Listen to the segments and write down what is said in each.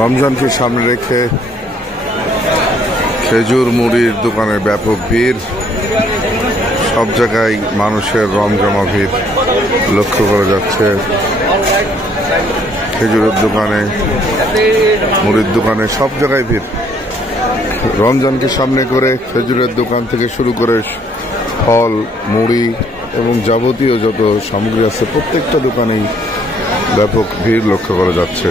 রমজানকে সামনে রেখে খেজুর মুড়ির দোকানে ব্যাপক ভিড়। সব জায়গায় মানুষের রমজমা ভিড় লক্ষ্য করা যাচ্ছে। খেজুরের দোকানে, মুড়ির দোকানে, সব জায়গায় ভিড়। রমজানকে সামনে করে খেজুরের দোকান থেকে শুরু করে ফল, মুড়ি এবং যাবতীয় যত সামগ্রী আছে প্রত্যেকটা দোকানেই ব্যাপক ভিড় লক্ষ্য করা যাচ্ছে।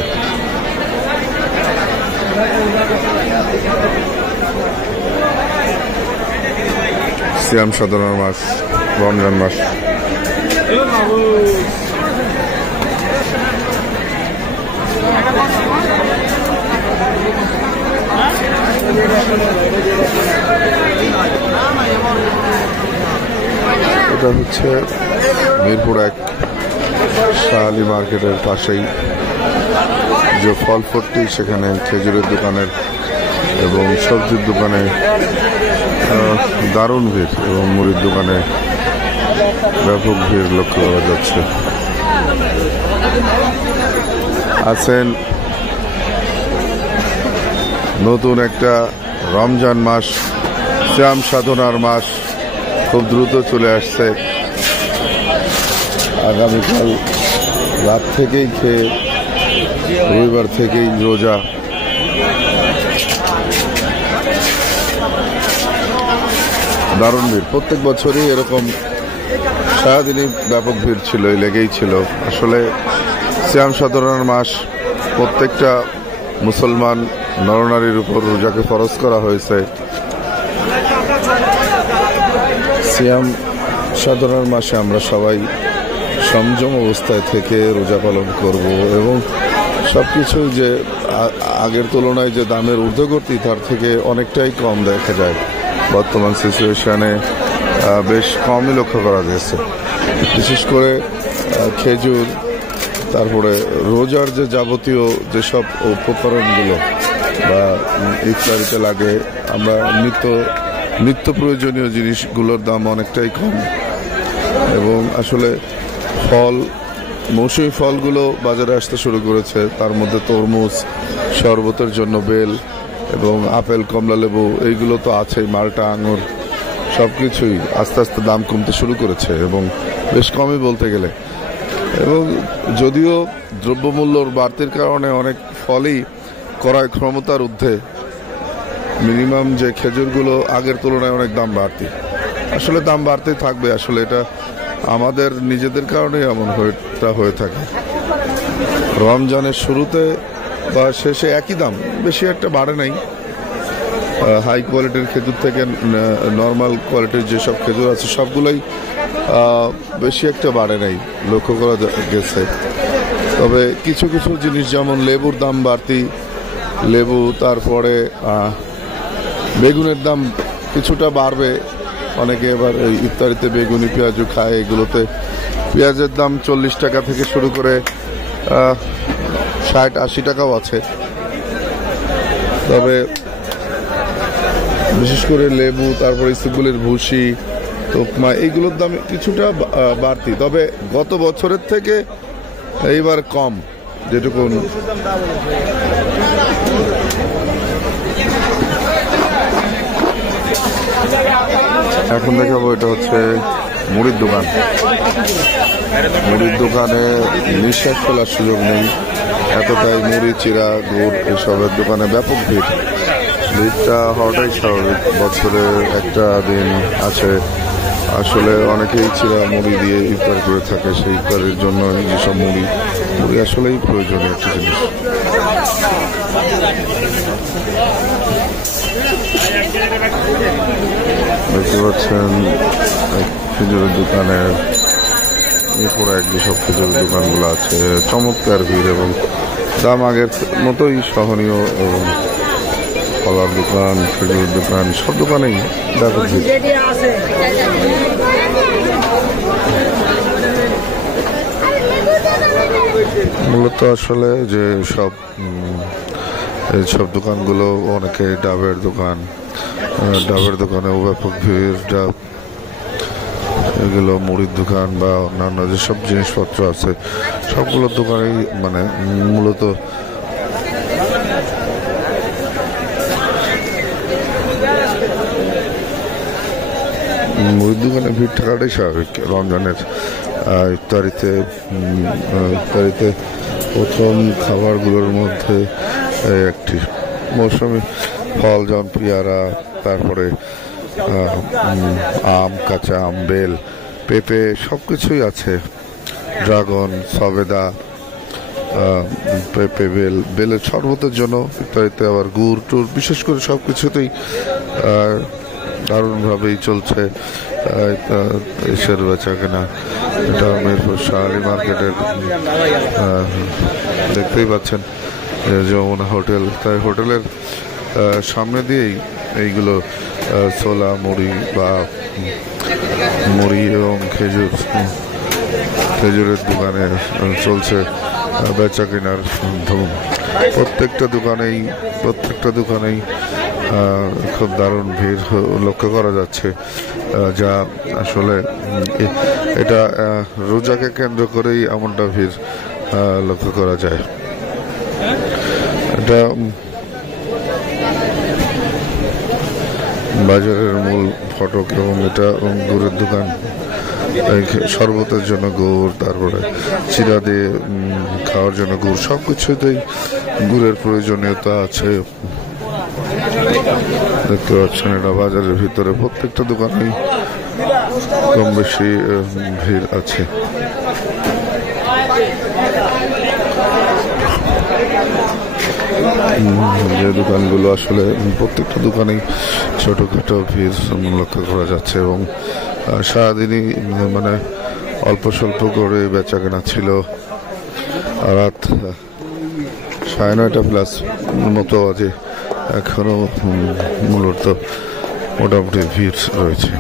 সিয়াম সাধনার মাস, রমজান মাস। এটা হচ্ছে মিরপুর 1 শাহ আলী মার্কেটের পাশেই যে ফল ফোর্টি, সেখানে খেজুরের দোকানের এবং সবজির দোকানে দারুণ ভিড় এবং মুড়ির দোকানে ব্যাপক ভিড় লক্ষ্য করা যাচ্ছে। আছেন নতুন একটা রমজান মাস, শ্যাম সাধনার মাস খুব দ্রুত চলে আসছে। আগামীকাল রাত থেকেই খেয়ে রবিবার থেকেই রোজা। দারুণ ভিড়, প্রত্যেক বছরই এরকম সারাদিনই ব্যাপক ভিড় ছিল, লেগেই ছিল। আসলে শ্যাম সাধনার মাস, প্রত্যেকটা মুসলমান নরনারীর উপর রোজাকে ফরজ করা হয়েছে। শ্যাম সাধনার মাসে আমরা সবাই সংযম অবস্থায় থেকে রোজা পালন করব এবং সবকিছু যে আগের তুলনায় যে দামের ঊর্ধ্বগতি তার থেকে অনেকটাই কম দেখা যায়। বর্তমান সিচুয়েশনে বেশ কমই লক্ষ্য করা গেছে। বিশেষ করে খেজুর, তারপরে রোজার যে যাবতীয় যেসব উপকরণগুলো বা ইফতারিতে লাগে, আমরা নিত্য প্রয়োজনীয় জিনিসগুলোর দাম অনেকটাই কম। এবং আসলে ফল, মৌসুমি ফলগুলো বাজারে আসতে শুরু করেছে। তার মধ্যে তরমুজ, শরবতের জন্য বেল এবং আপেল, কমলা লেবু এইগুলো তো আছেই, মাল্টা, আঙুর, সব কিছুই আস্তে আস্তে দাম কমতে শুরু করেছে এবং বেশ কমই বলতে গেলে। এবং যদিও দ্রব্যমূল্যর বাড়তির কারণে অনেক ফলই ক্রয় ক্ষমতার ঊর্ধ্বে, মিনিমাম যে খেজুরগুলো আগের তুলনায় অনেক দাম বাড়তি। আসলে দাম বাড়তেই থাকবে, আসলে এটা আমাদের নিজেদের কারণেই এমন হয়ে থাকে। রমজানের শুরুতে বা শেষে একই দাম, বেশি একটা বাড়ে নাই। হাই কোয়ালিটির খেজুর থেকে নর্মাল কোয়ালিটির যেসব খেজুর আছে সবগুলোই বেশি একটা বাড়ে নাই লক্ষ্য করা গেছে। তবে কিছু কিছু জিনিস যেমন লেবুর দাম বাড়তি, লেবু, তারপরে বেগুনের দাম কিছুটা বাড়বে। অনেকে এবার এই ইফতারিতে বেগুনি পেঁয়াজু খায়, এগুলোতে পেঁয়াজের দাম 40 টাকা থেকে শুরু করে 60-80 টাকাও আছে। তবে বিশেষ করে লেবু, তারপরে ইসবগুলের ভুসি, তোকমা, এইগুলোর দাম কিছুটা বাড়তি। তবে গত বছরের থেকে এইবার কম যেটুকু। এখন দেখাবো, এটা হচ্ছে মুড়ির দোকান। মুড়ির দোকানে নিঃশ্বাস ফেলার সুযোগ নেই, এতটাই মুড়ি, চিরা, গুড় এসবের দোকানে ব্যাপক ভিড়। ভিড়টা হওয়াটাই স্বাভাবিক, বছরে একটা দিন আছে আসলে অনেকেই চিরা মুড়ি দিয়ে ইফতার করে থাকে। সেই ইফতারের জন্য যেসব মুড়ি আসলেই প্রয়োজনীয় একটা জিনিস। দেখতে পাচ্ছেন খেজুরের দোকানের এরপরে যেসব খেজুরের দোকানগুলো আছে, চমৎকার ভিড় এবং দাম আগের মতোই সহনীয়। এবং কলার দোকান, খেজুরের দোকান, সব দোকানেই ব্যাপক ভিড়। মূলত আসলে যে সব দোকানগুলো, অনেকে ডাবের দোকানেও ব্যাপক ভিড়। ডাব এগুলো মুড়ির দোকান বা অন্যান্য যেসব জিনিসপত্র আছে সবগুলো দোকানেই মানে মূলত মুড়ির দোকানে ভিড় থাকাটাই স্বাভাবিক। রমজানের ইফতারিতে প্রথম খাবারগুলোর মধ্যে একটি মৌসুমি ফল, যেমন পেয়ারা, তারপরে আম, কাঁচা আম, বেল, পেঁপে সব কিছুই আছে। ড্রাগন, সবেদা, পেঁপে, বেলের শরবতের জন্য ইত্যাদিতে আবার গুড় টুর, বিশেষ করে সব কিছুতেই দারুণভাবেই চলছে এসের বেচা কেনা। এটা মিরপুর শাহালি মার্কেটের দেখতেই পাচ্ছেন যমুনা হোটেল, তাই হোটেলের সামনে দিয়েই এইগুলো ছোলা মুড়ি বা মুড়ি এবং খেজুরের দোকানে চলছে বেচা কেনার ধুম। প্রত্যেকটা দোকানেই খুব দারুণ ভিড় লক্ষ্য করা যাচ্ছে, যা আসলে এটা রোজাকে কেন্দ্র করেই এমনটা ভিড় লক্ষ্য করা যায়। এটা বাজারের মূল ফটক এবং এটা গুড়ের দোকান। শরবতের জন্য গুড়, তারপরে চিরা দিয়ে খাওয়ার জন্য গুড়, সব কিছুতেই গুড়ের প্রয়োজনীয়তা আছে। দেখতে পাচ্ছেন এটা বাজারের ভিতরে প্রত্যেকটা দোকানেই কম বেশি ভিড় আছে। যে দোকানগুলো আসলে প্রত্যেকটা দোকানেই ছোটখাটো ভিড় লক্ষ্য করা যাচ্ছে এবং সারাদিনই মানে অল্প স্বল্প করে বেচা কেনা ছিল। রাত 9:30+ মতো বাজে, এখনো মূলত মোটামুটি ভিড় রয়েছে।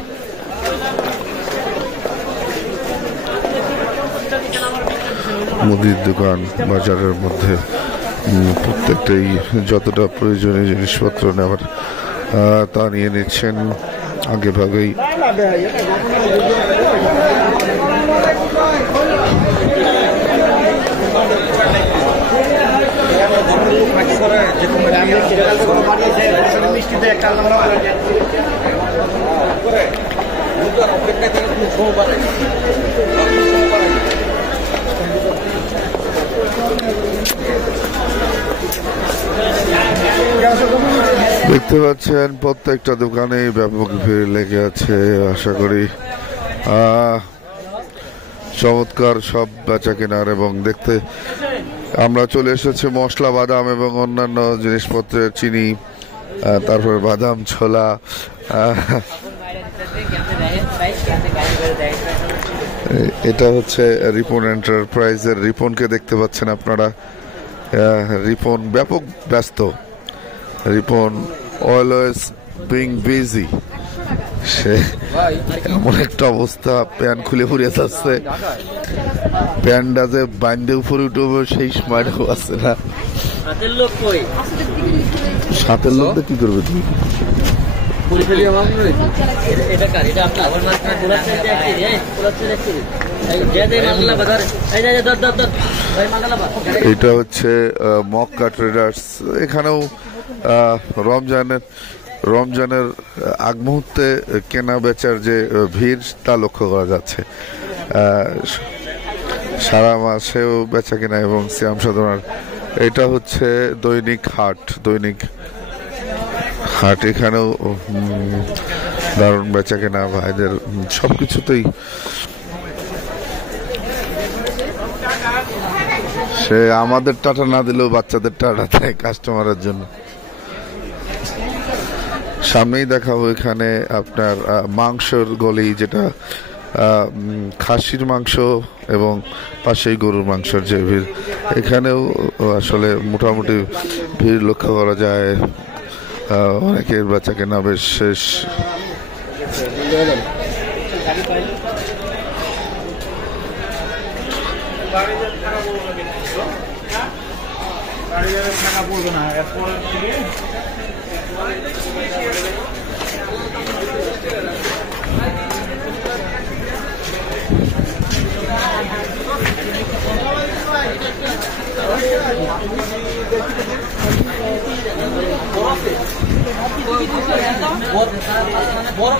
মুদির দোকান বাজারের মধ্যে প্রত্যেকটাই যতটা প্রয়োজনীয় জিনিসপত্র নেওয়ার তা নিয়ে নিচ্ছেন আগে ভাগেই। দেখতে পাচ্ছেন প্রত্যেকটা দোকানে ব্যাপক ভিড় লেগে আছে। আশা করি চমৎকার সব বেচা কেনার এবং দেখতে আমরা চলে এসেছি মশলা, বাদাম এবং অন্যান্য জিনিসপত্রের চিনি, তারপরে বাদাম, ছোলা। এটা হচ্ছে রিপন এন্টারপ্রাইজের রিপনকে দেখতে পাচ্ছেন আপনারা। রিপন ব্যাপক ব্যস্ত। Ripon always being busy. সে এমন একটা অবস্থা, প্যান্ট খুলে ফুরিয়ে যাচ্ছে, প্যান্টটা যে বান্ধে উপরে উঠবে সেই সময়টাও আছে না। সাথের লোক কি করবে তুমি? এটা হচ্ছে মক্কা ট্রেডার্স। এখানেও রমজানের আগ মুহূর্তে কেনা বেচার যে ভিড় তা লক্ষ্য করা যাচ্ছে। সারা মাসেও বেচা কেনা এবং সিয়াম সাধনার এটা হচ্ছে দৈনিক হাট। এখানেও দারুণ বেচা কেনা, ভাইদের সবকিছুতেই সে আমাদের টাটা না দিলেও বাচ্চাদের টাটা দেয় কাস্টমারের জন্য। সামনেই দেখাবো এখানে আপনার মাংসের গলি, যেটা খাসির মাংস এবং পাশেই গরুর মাংসের যে ভিড়, এখানেও আসলে মোটামুটি ভিড় লক্ষ্য করা যায়। অনেকের বেচা কেনা বেশ শেষ। বড়